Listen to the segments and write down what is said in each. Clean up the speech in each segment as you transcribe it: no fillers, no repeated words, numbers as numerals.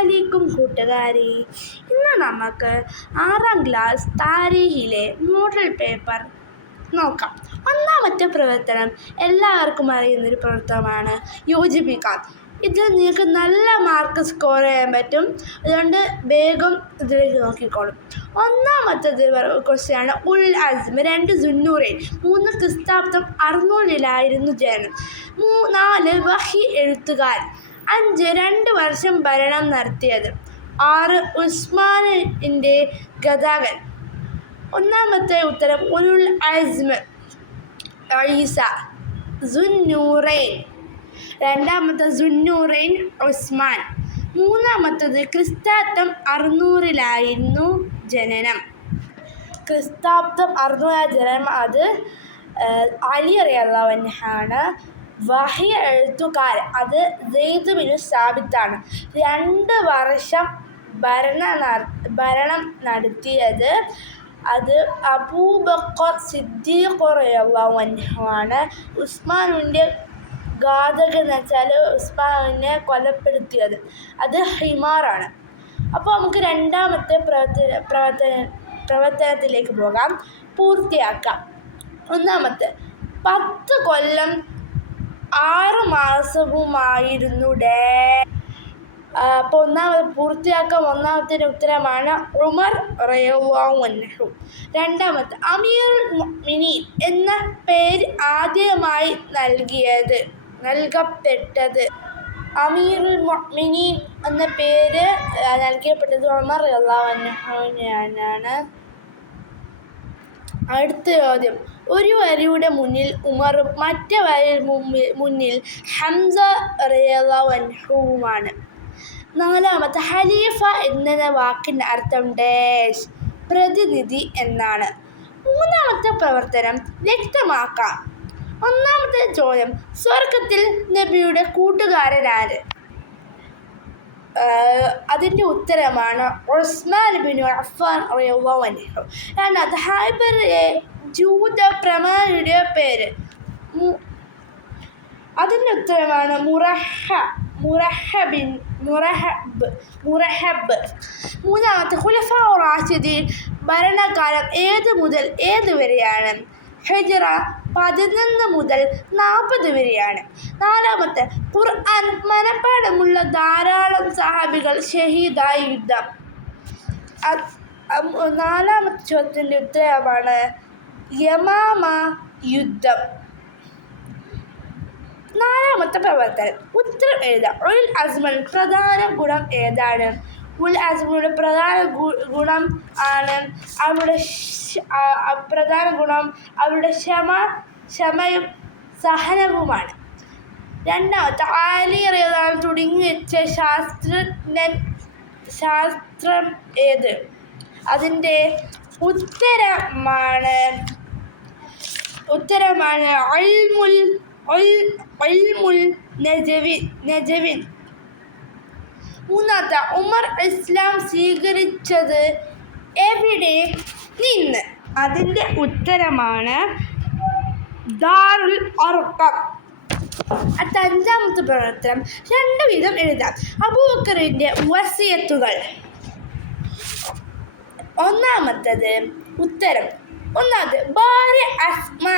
അസ്സലാമലൈക്കും കൂട്ടുകാരെ. ഇന്ന് നമുക്ക് 6ാം ക്ലാസ് താരീഖിലെ മോഡൽ പേപ്പർ നോക്കാം. ഒന്നാമത്തെ പ്രവർത്തനം എല്ലാവർക്കും അറിയുന്നൊരു പ്രവർത്തനമാണ് യോജിപ്പിക്കാം. ഇതിൽ നിങ്ങൾക്ക് നല്ല മാർക്ക് സ്കോർ ചെയ്യാൻ പറ്റും. അതുകൊണ്ട് വേഗം ഇതിലേക്ക് നോക്കിക്കോളും. ഒന്നാമത്തത് ക്വസ്റ്റ്യനാണ്. ഉൽ അസ്മ് 2 സുന്നൂറൈൻ 3 ക്രിസ്താബ്ദം 600-ലായിരുന്നു ജനനം. 4 വഹി എഴുത്തുകാരൻ. 5 2 വർഷം ഭരണം നടത്തിയത്. 6 ഉസ്മാനിൻ്റെ ഗതാഗതൻ. ഒന്നാമത്തെ ഉത്തരം ഉലുൽ അസ്മ് ഈസ സുന്നൂറൈൻ. രണ്ടാമത്തെ സുന്നൂറൈൻ ഉസ്മാൻ. മൂന്നാമത്തത് ക്രിസ്താബ്ദം 600-ലായിരുന്നു ജനനം. ക്രിസ്താബ്ദം 600 ജനനം. അത് അലി റളിയല്ലാഹു അൻഹു. വഹി എഴുത്തുകാരൻ അത് സെയ്ദ് ബിൻ സാബിത്താണ്. 2 വർഷം ഭരണം നടത്തിയത് അത് അബൂബക്കർ സിദ്ദീഖ് റളിയല്ലാഹു അൻഹു ആണ്. ഉസ്മാനിൻ്റെ ഘാതകൻ എന്ന് വെച്ചാൽ ഉസ്മാനെ കൊലപ്പെടുത്തിയത് അത് ഹിമാറാണ്. അപ്പോൾ നമുക്ക് രണ്ടാമത്തെ പ്രവർത്തനത്തിലേക്ക് പോകാം. പൂർത്തിയാക്കാം. ഒന്നാമത്തെ 10 കൊല്ലം 6 മാസവുമായിരുന്നു അപ്പോൾ പൂർത്തിയാക്കാം. ഒന്നാമത്തെ ഉത്തരമാണ് ഉമർ റളിയല്ലാഹു അൻഹു. രണ്ടാമത്തെ അമീറുൽ മുഅ്മിനീൻ എന്ന പേര് ആദ്യമായി നൽകപ്പെട്ടത്. അമീറുൽ മുഅ്മിനീൻ എന്ന പേര് നൽകപ്പെട്ടത് ഉമർ റളിയല്ലാഹു അൻഹുവിനാണ്. അടുത്ത ചോദ്യം. ഒരു വരിയുടെ മുന്നിൽ ഉമറും മറ്റേ വരിയുടെ മുന്നിൽ ഹംസ റളിയല്ലാഹു അൻഹുവുമാണ്. നാലാമത്തെ ഖലീഫ എന്ന വാക്കിൻ്റെ അർത്ഥം പ്രതിനിധി എന്നാണ്. മൂന്നാമത്തെ പ്രവർത്തനം വ്യക്തമാക്കാം. ഒന്നാമത്തെ ചോദ്യം. സ്വർഗത്തിൽ നബിയുടെ കൂട്ടുകാരനാര്? അതിൻ്റെ ഉത്തരമാണ് ഉസ്മാൻ ബിൻ അഫ്ഫാൻ റളിയല്ലാഹു അൻഹു. രണ്ടാമത്തെ ഹൈബറിലെ ജൂത പ്രമാണിയുടെ പേര്. അതിൻ്റെ ഉത്തരമാണ് മുറഹബ്. മൂന്നാമത്തെ ഖുലഫാ റാഷിദീൻ ഭരണകാലം ഏത് മുതൽ ഏത് വരെയാണ്? ഹിജ്റ 11 മുതൽ 40 വരെയാണ്. നാലാമത്തെ ഖുർആൻ മനപ്പാടമുള്ള ധാരാളം സഹാബികൾ ഷഹീദായ യുദ്ധം. നാലാമത്തെ ചോദ്യത്തിൻ്റെ ഉത്തരമാണ് യമാമ യുദ്ധം. നാലാമത്തെ പ്രവർത്തനം ഉത്തരം എഴുതാം. ഉൽ അസ്മിൻ്റെ പ്രധാന ഗുണം ഏതാണ്? ഉൽ അസ്മിയുടെ പ്രധാന ഗുണം ആണ് അവരുടെ ക്ഷമയും സഹനവുമാണ്. രണ്ടാമത്തെ അലി റളിയല്ലാഹു അൻഹു തുടങ്ങിവെച്ച ശാസ്ത്രം ഏത്? അതിൻ്റെ ഉത്തരമാണ് ഇൽമുൽ നജവി. മൂന്നാമത്തെ ഉമർ ഇസ്ലാം സ്വീകരിച്ചത് എവിടെ നിന്ന്? അതിൻ്റെ ഉത്തരമാണ് ദാറുൽ അർഖം. അടുത്ത അഞ്ചാമത്തെ പ്രവർത്തനം 2 വീതം എഴുതാം. അബൂബക്കറിൻ്റെ വസിയത്തുകൾ. ഒന്നാമത്തത് ഉത്തരം. ഒന്നാമത് ഭാര്യ അസ്മാ,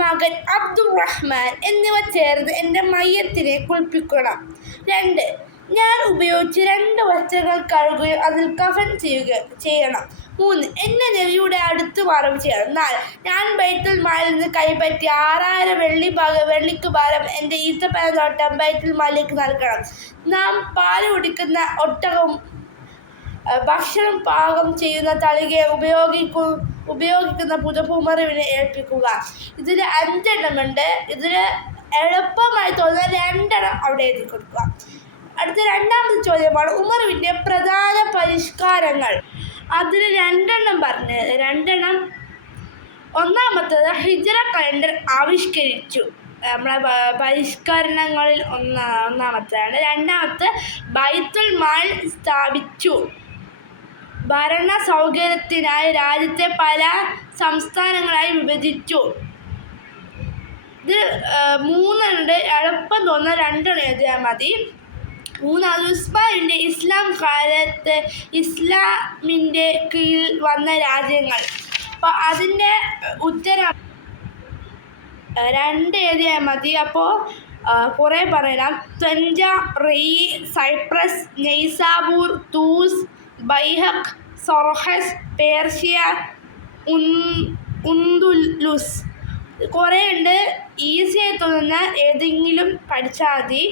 മകൻ അബ്ദുറഹ്മാൻ എന്നിവ ചേർന്ന് എൻ്റെ മയ്യത്തിനെ കുളിപ്പിക്കണം. 2 ഞാൻ ഉപയോഗിച്ച് 2 വസ്ത്രങ്ങൾ കഴുകുകയും അതിൽ കഫൻ ചെയ്യണം. 3 എന്നെ നബിയുടെ അടുത്ത് മറവ് ചെയ്യണം. 4 ഞാൻ ബൈത്തുൽ മാലിൽ നിന്ന് കൈപ്പറ്റി 6000 വെള്ളിക്ക് പകരം എൻ്റെ ഈത്തപ്പനത്തോട്ടം ബൈത്തുൽ മാലിലേക്ക് നൽകണം. നാം പാല് കുടിക്കുന്ന ഒട്ടകവും ഭക്ഷണം പാകം ചെയ്യുന്ന തളികയെ ഉപയോഗിക്കുന്ന പുതപ്പ് ഉമറിനെ ഏൽപ്പിക്കുക. ഇതിൽ 5 എണ്ണമുണ്ട്. ഇതിൽ എളുപ്പമായി തോന്നുന്ന 2 എണ്ണം അവിടെ എഴുതി കൊടുക്കുക. അടുത്ത രണ്ടാമത്തെ ചോദ്യമാണ് ഉമറിൻ്റെ പ്രധാന പരിഷ്കാരങ്ങൾ. അതിൽ 2 എണ്ണം പറഞ്ഞത്. 2 എണ്ണം. ഒന്നാമത്തേത് ഹിജ്റ കലണ്ടർ ആവിഷ്കരിച്ചു. നമ്മളെ പരിഷ്കരണങ്ങളിൽ ഒന്നാമത്തേതാണ്. രണ്ടാമത്തെ ബൈത്തുൽ മാൽ സ്ഥാപിച്ചു. ഭരണ സൗകര്യത്തിനായി രാജ്യത്തെ പല സംസ്ഥാനങ്ങളായി വിഭജിച്ചു. ഇത് 3 ഉണ്ട്. എളുപ്പം തോന്നുന്ന 2 എഴുതിയാൽ മതി. മൂന്നാമത് ഉസ്മാനിൻ്റെ ഇസ്ലാം കാലത്ത് ഇസ്ലാമിൻ്റെ കീഴിൽ വന്ന രാജ്യങ്ങൾ. അപ്പോൾ അതിൻ്റെ ഉത്തരം 2 എഴുതിയാൽ മതി. അപ്പോൾ കുറേ പറയണം. ത്വഞ്ച, റെയി, സൈപ്രസ്, നെയ്സാബൂർ, തൂസ്, ബൈഹക്, സൊർഹസ്, പേർഷ്യ, ഉന്ദുലുസ്. കുറേ ഉണ്ട്. ഈസി ആയി തോന്നുന്ന ഏതെങ്കിലും പഠിച്ചാൽ മതി.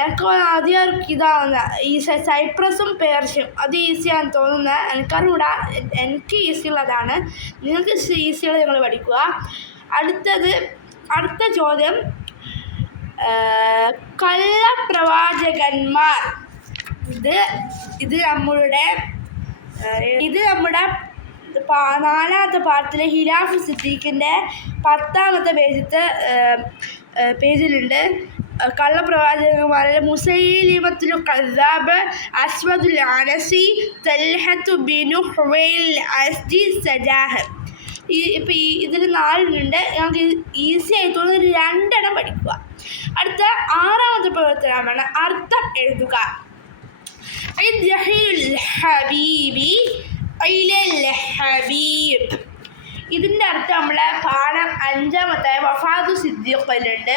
എനിക്ക് ആദ്യം ഇതാവുന്ന ഈ സൈപ്രസും പേർഷ്യയും അത് ഈസിയാണെന്ന് തോന്നുന്നത്. എനിക്കറിയൂടാ, എനിക്ക് ഈസിയുള്ളതാണ്. നിങ്ങൾക്ക് ഈസിയുള്ള നിങ്ങൾ പഠിക്കുക. അടുത്ത ചോദ്യം, കള്ളപ്രവാചകന്മാർ. ഇത് നമ്മുടെ 4ാമത്തെ പാഠത്തിലെ ഹിലാഫ് സിദ്ദീഖിൻ്റെ 10ാമത്തെ പേജിലുണ്ട്. കള്ളപ്രവാചകന്മാരിൽ മുസൈലിമത്തുൽ കദ്ദാബ്, അസ്വദുൽ അനസി, തൽഹത്തു ബിനു ഹുവൈൽ അസ്ദി, സജാഹ്. ഇപ്പോൾ ഇതിൽ 4 ഞങ്ങൾക്ക് ഈസി ആയിട്ടുള്ള 2 പഠിക്കുക. അടുത്ത 6ാമത്തെ പ്രവർത്തനമാണ് അർത്ഥം എഴുതുക. ഹബീബ്. ഇതിൻ്റെ അർത്ഥം നമ്മളെ പാഠം 5ാമത്തെ വഫാദു സിദ്ദീഖിലുണ്ട്.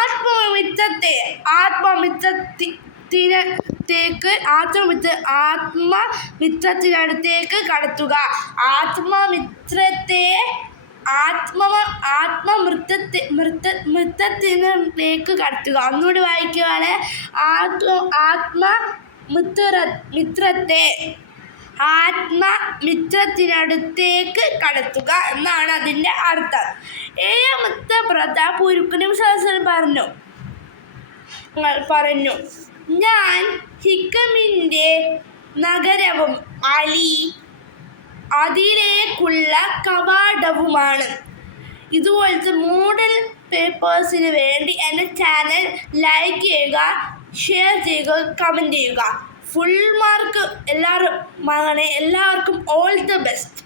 ആത്മമിത്രത്തിനടുത്തേക്ക് കടത്തുക. ആത്മമിത്രത്തിലേക്ക് കടത്തുക. ഒന്നുകൂടി വായിക്കുകയാണ്. ആത്മമിത്രത്തിനടുത്തേക്ക് കടത്തുക എന്നാണ് അതിൻ്റെ അർത്ഥം. 7ാമത്തെ പ്രതാപുരുക്കനും സദസ്സൻ പറഞ്ഞു, ഞാൻ ഹിക്കമിൻ്റെ നഗരവും അലി അതിലേക്കുള്ള കവാടവുമാണ്. ഇതുപോലത്തെ മോഡൽ പേപ്പേഴ്സിന് വേണ്ടി എൻ്റെ ചാനൽ ലൈക്ക് ചെയ്യുക, ഷെയർ ചെയ്യുക, കമൻറ്റ് ചെയ്യുക. ഫുൾ മാർക്ക് എല്ലാവരും വാങ്ങണേ. എല്ലാവർക്കും ഓൾ ദ ബെസ്റ്റ്.